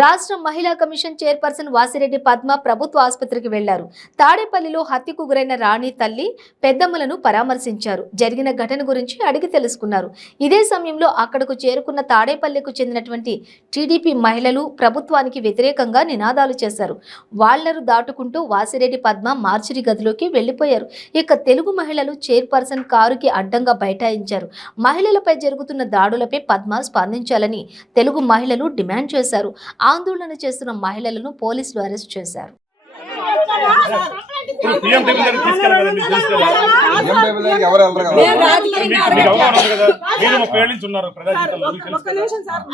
రాష్ట్ర మహిళా commission chairperson Vasireddy Padma ప్రభుత్వ ఆసుపత్రికి వెళ్ళారు. తాడేపల్లిలో హత్యకు గురైన రాణి తల్లి పెద్దమ్మలను పరామర్శించారు. జరిగిన ఘటన గురించి అడిగి తెలుసుకున్నారు. ఇదే సమయంలో అక్కడకు చేరుకున్న తాడేపల్లికు చెందినటువంటి టీడీపీ మహిళలు ప్రభుత్వానికి వ్యతిరేకంగా నినాదాలు చేశారు. వాళ్ళరు దాటుకుంటూ వాసిరెడ్డి పద్మ మార్చిరి గదిలోకి వెళ్ళిపోయారు ఇక తెలుగు మహిళలు చైర్పర్సన్ కారుకి అడ్డంగా బైఠాయించారు. మహిళలపై జరుగుతున్న దాడులపై పద్మ స్పందించాలని తెలుగు మహిళలు డిమాండ్ చేశారు. ఆందోళన చేస్తున్న మహిళలను పోలీసులు అరెస్ట్ చేశారు.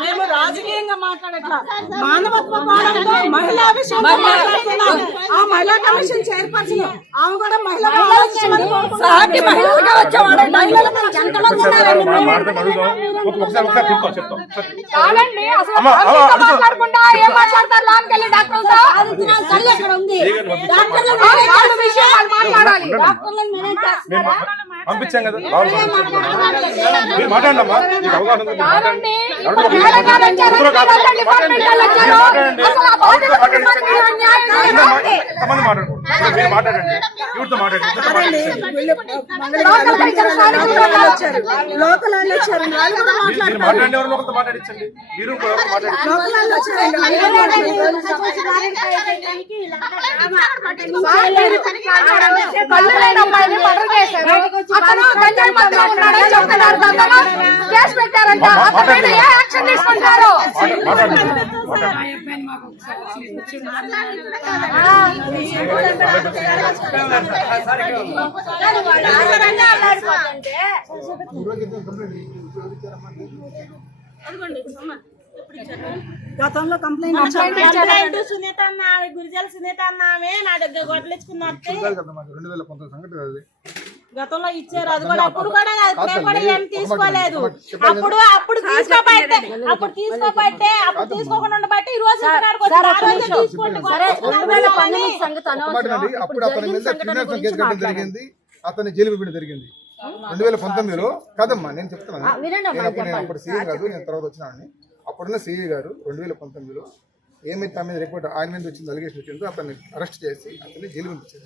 మేము రాజకీయంగా మాట్లాడట్లా. మానవత్వ మహిళా విషయంలో మాట్లాడుతున్నాం. ఆ మహిళా కమిషన్ చైర్పర్సన్ ఆమె కూడా మహిళా సాటి మహిళలుగా వచ్చేవాడు ఎంతమంది ఉన్నారండి అసలు. మాట్లాడకుండా ఏం మాట్లాడతారు తల్లి అక్కడ ఉంది డాక్టర్లు విషయం వాళ్ళు మాట్లాడాలి పంపించాం కదా మీరు మాట్లాడమ్మా మీకు అవగాహన ఉంది మీరు మాట్లాడండి మా- చేయాలి. ఇంతమంది మాట్లాడకూడదు మీరు మాట్లాడండి ఇవిడితో మాట్లాడండి లోకల్ మీరు మాట్లాడతారు మాట్లాడిన ఎవరిలో ఒకరితో మాట్లాడించండి మీరు మాట్లాడండి అతను గంజాయి మత్తులో ఉన్నాడని చెప్తున్నారు. అతను కేసు పెట్టారంట. అతని మీద ఏ యాక్షన్ తీసుకుంటారు? మాట్లాడండి మాట్లాడండి గతంలో కంప్లైంట్ కంప్లైంట్ సునీత అన్న గురిజాల సునీత అన్న ఆమె నా దగ్గర గొడ్డలించుకున్నట్టు రెండు వేల పంతొమ్మిది సంగతి అది గతంలో ఇచ్చారు. అది కూడా అప్పుడు కూడా కూడా ఏం తీసుకోలేదు. అప్పుడు అప్పుడు తీసుకోబట్టే అప్పుడు తీసుకోబట్టే అప్పుడు తీసుకోకుండా ఉండబట్టి ఈ రోజు అతని జరిగింది. అతన్ని జైలు పంపించడం జరిగింది. రెండు వేల పంతొమ్మిదిలో కాదమ్మా నేను అప్పుడు అప్పుడు సీఏ కాదు నేను తర్వాత వచ్చినాను అప్పుడున్న సీఏ గారు రెండు వేల పంతొమ్మిదిలో ఏమైతే ఆమె మీద రిపోర్ట్ ఆయన మీద వచ్చింది అలిగేషన్ వచ్చిందో అతన్ని అరెస్ట్ చేసి అతన్ని జైలు పంపించారు.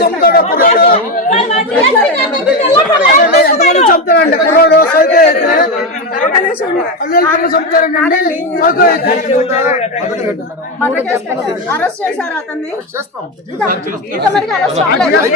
చంపుతాడో కుర్రాడు? ఎంతమంది చంపుతాడండి కుర్రాడు. సైకో అయితే అల్లెలు పిల్లలు చంపుతారండి సైకో అయితే అరెస్ట్ చేశారు అతన్ని. చేస్తాం. ఇంతవరకు అరెస్ట్ అవ్వలేదు.